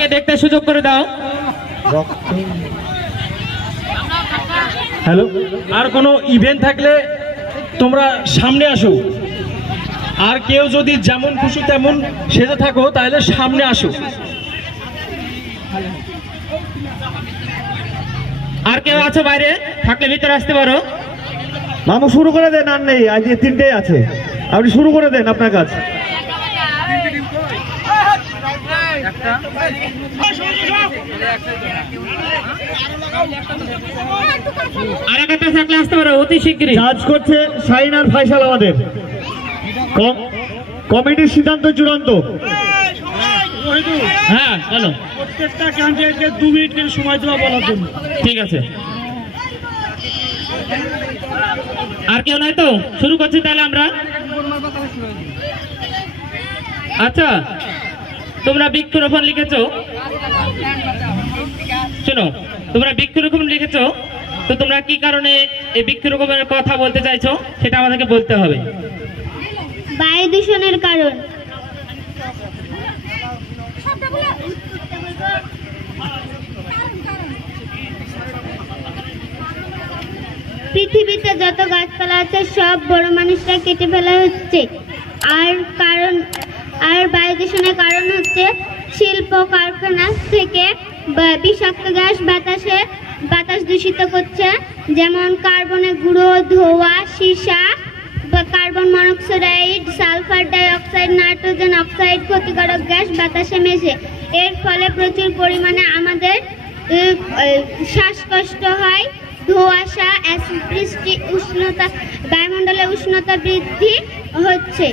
সবাইকে দেখতে সুযোগ করে দাও। হ্যালো? আর কোনো ইভেন্ট থাকলে তোমরা সামনে আসো। আর কেউ যদি যেমন খুশি তেমন সেজে থাকো তাহলে সামনে আসো। আর কেউ আছো বাইরে? থাকলে ভিতরে আসতে পারো। মামু শুরু করে দেন আর নেই। আজকে তিনটেই আছে। আপনি শুরু করে দেন আপনার কাজ। আর একটা থাকলে আসতে পারো অতি শীঘ্রই কাজ করছে শাইন আর ফাইসাল আমাদের। কম- কমিটির সিদ্ধান্ত চূড়ান্ত। হ্যাঁ বলো। প্রত্যেকটা ক্যান্ডিডেটকে দু মিনিট করে সময় দেওয়া বলার জন্য। ঠিক আছে। আর কেউ নাই তো? শুরু করছি তাহলে আমরা। আচ্ছা। তোমরা বৃক্ষরোপণ লিখেছ? শোনো, তোমরা বৃক্ষরোপণ লিখেছ, তো তোমরা কি কারণে এই বৃক্ষরোপণের কথা বলতে চাইছো? সেটা আমাদেরকে বলতে হবে। বায়ু দূষণের কারণ। পৃথিবীতে যত গাছপালা আছে, সব বড় মানুষরা কেটে ফেলা হচ্ছে। আর কারণ আর বায়ু দূষণের কারণ হচ্ছে শিল্প কারখানা থেকে বিষাক্ত গ্যাস বাতাসে বাতাস দূষিত করছে, যেমন কার্বনের গুঁড়ো, ধোঁয়া, সীসা carbon monoxide, sulphur dioxide nitrogen oxide ক্ষতিকারক গ্যাস বাতাসে মেশে। এর ফলে প্রচুর পরিমাণে আমাদের শ্বাসকষ্ট হয়, ধোঁয়াশা, অ্যাসিড বৃষ্টি, উষ্ণতা, বায়ুমণ্ডলে উষ্ণতা বৃদ্ধি হচ্ছে।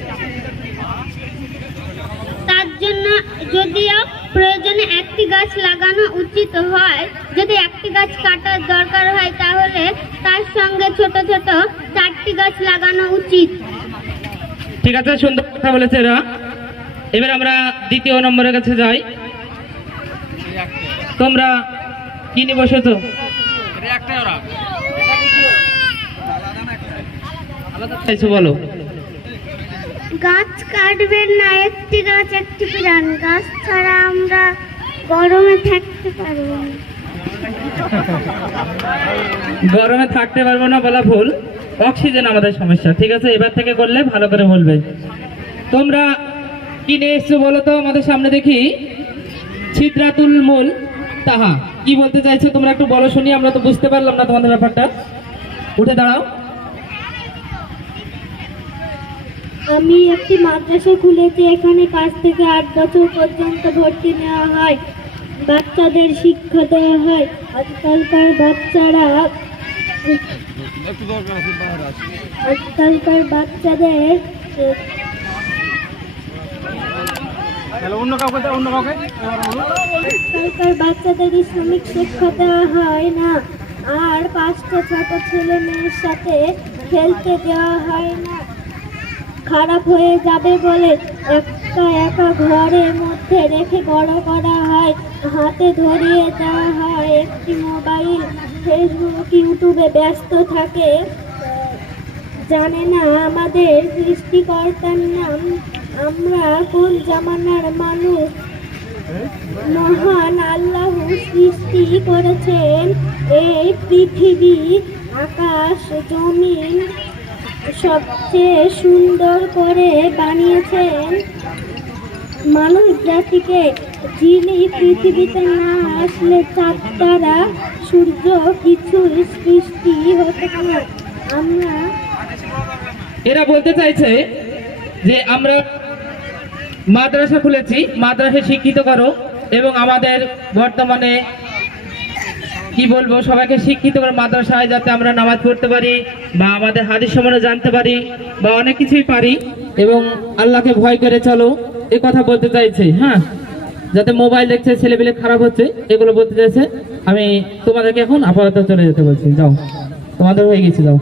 যদিও প্রয়োজনে একটি গাছ লাগানো উচিত হয় যদি একটি গাছ কাটার দরকার হয় তাহলে তার সঙ্গে ছোট ছোট চারটি গাছ লাগানো উচিত। ঠিক আছে সুন্দর কথা বলেছে এরা। এবার আমরা দ্বিতীয় নম্বরের কাছে যাই। তোমরা কি নিয়ে বসেছো? চাইছো বলো। গাছ কাটবেন না, একটি গাছ, একটি প্রাণ। গাছ ছাড়া আমরা গরমে থাকতে পারব গরমে থাকতে পারব না বলা ভুল। অক্সিজেন আমাদের সমস্যা, ঠিক আছে? এবার থেকে করলে ভালো করে বলবে। তোমরা কি নিয়ে এসছো বলো তো? আমাদের সামনে দেখি। ছিদ্রাতুল মূল তাহা। কি বলতে চাইছো তোমরা একটু বলো শুনি, আমরা তো বুঝতে পারলাম না তোমাদের ব্যাপারটা। উঠে দাঁড়াও। আমি একটি মাদ্রাসা খুলেছি এখানে পাঁচ থেকে আট বছর পর্যন্ত ভর্তি নেওয়া হয়। বাচ্চাদের শিক্ষা দেওয়া হয়। আজকালকার বাচ্চারা আজকালকার বাচ্চাদের আজকালকার বাচ্চাদের ইসলামিক শিক্ষা দেওয়া হয় না। আর পাঁচটা ছোট ছেলে মেয়ের সাথে খেলতে দেওয়া হয় না। খারাপ হয়ে যাবে বলে একটা একা ঘরের মধ্যে রেখে বড় করা হয়। হাতে ধরিয়ে দেওয়া হয় একটি মোবাইল। ফেসবুক ইউটিউবে ব্যস্ত থাকে। জানে না আমাদের সৃষ্টিকর্তার নাম। আমরা কোন জামানার মানুষ? মহান আল্লাহ সৃষ্টি করেছেন। এই পৃথিবী, আকাশ, জমিন সবচেয়ে সুন্দর করে বানিয়েছেন মানুষ জাতিকে যিনি পৃথিবীতে না আসলে চাঁদ তারা সূর্য কিছু সৃষ্টি হতে আমরা এরা বলতে চাইছে যে আমরা মাদ্রাসা খুলেছি, মাদ্রাসা শিক্ষিত করো এবং আমাদের বর্তমানে কি বলব? সবাইকে শিক্ষিত করে মাদ্রাসায় যাতে আমরা নামাজ পড়তে পারি বা আমাদের হাদিস সম্বন্ধে জানতে পারি বা অনেক কিছুই পারি এবং আল্লাহকে ভয় করে চলো এ কথা বলতে চাইছে হ্যাঁ? যাতে মোবাইল দেখছে ছেলেপেলে খারাপ হচ্ছে এগুলো বলতে চাইছে। আমি তোমাদেরকে এখন আপাতত চলে যেতে বলছি। যাও তোমাদের হয়ে গেছি যাও।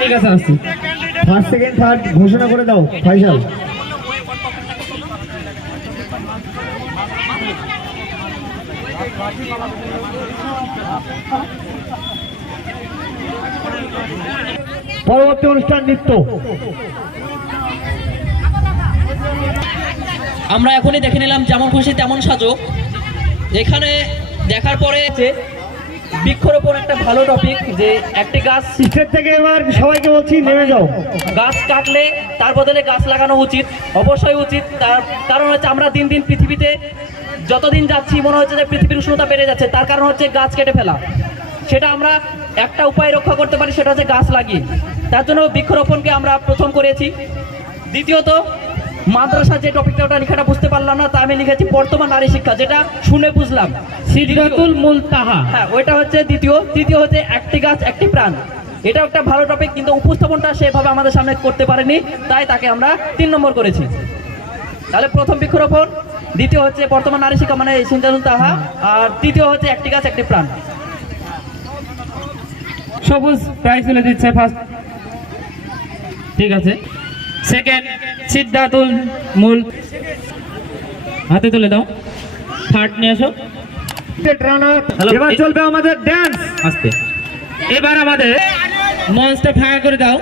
ঠিক আছে আসছি। ফার্স্ট সেকেন্ড থার্ড ঘোষণা করে দাও ফাইসাল। পরবর্তী অনুষ্ঠান নৃত্য। আমরা এখনই দেখে নিলাম যেমন খুশি তেমন সাজো। এখানে দেখার পরে বৃক্ষরোপণ একটা ভালো টপিক যে একটি গাছ স্টেজ থেকে এবার সবাইকে বলছি নেমে যাও। গাছ কাটলে তার বদলে গাছ লাগানো উচিত অবশ্যই উচিত। তার কারণ হচ্ছে আমরা দিন দিন পৃথিবীতে যতদিন যাচ্ছি মনে হচ্ছে যে পৃথিবীর উষ্ণতা বেড়ে যাচ্ছে তার কারণ হচ্ছে গাছ কেটে ফেলা। সেটা আমরা একটা উপায় রক্ষা করতে পারি সেটা হচ্ছে গাছ লাগিয়ে। তার জন্য বৃক্ষরোপণকে আমরা প্রথম করেছি। দ্বিতীয়ত মাদ্রাসা যে টপিকটা ওটা লেখাটা বুঝতে পারলাম না তা আমি লিখেছি বর্তমান নারী শিক্ষা যেটা শুনে বুঝলাম। সিদ্ধাতুল মুলতাহা। হ্যাঁ ওইটা হচ্ছে দ্বিতীয়। তৃতীয় হচ্ছে একটি গাছ একটি প্রাণ। এটা একটা ভালো টপিক কিন্তু উপস্থাপনটা সেভাবে আমাদের সামনে করতে পারেনি তাই তাকে আমরা তিন নম্বর করেছি। তাহলে প্রথম বৃক্ষরোপণ। দ্বিতীয় হচ্ছে বর্তমান নারী শিক্ষা মানে সিন্তানুল তাহা আর তৃতীয় হচ্ছে একটি গাছ একটি প্রাণ। সবুজ প্রাইজ তুলে দিচ্ছে ফার্স্ট ঠিক আছে। সেকেন্ড সিদ্ধাতুল মূল। হাতে তুলে দাও। থার্ড নিয়ে আসো এবার চলবে আমাদের ড্যান্স আস্তে। এবার আমাদের মঞ্চটা ফাঁকা করে দাও।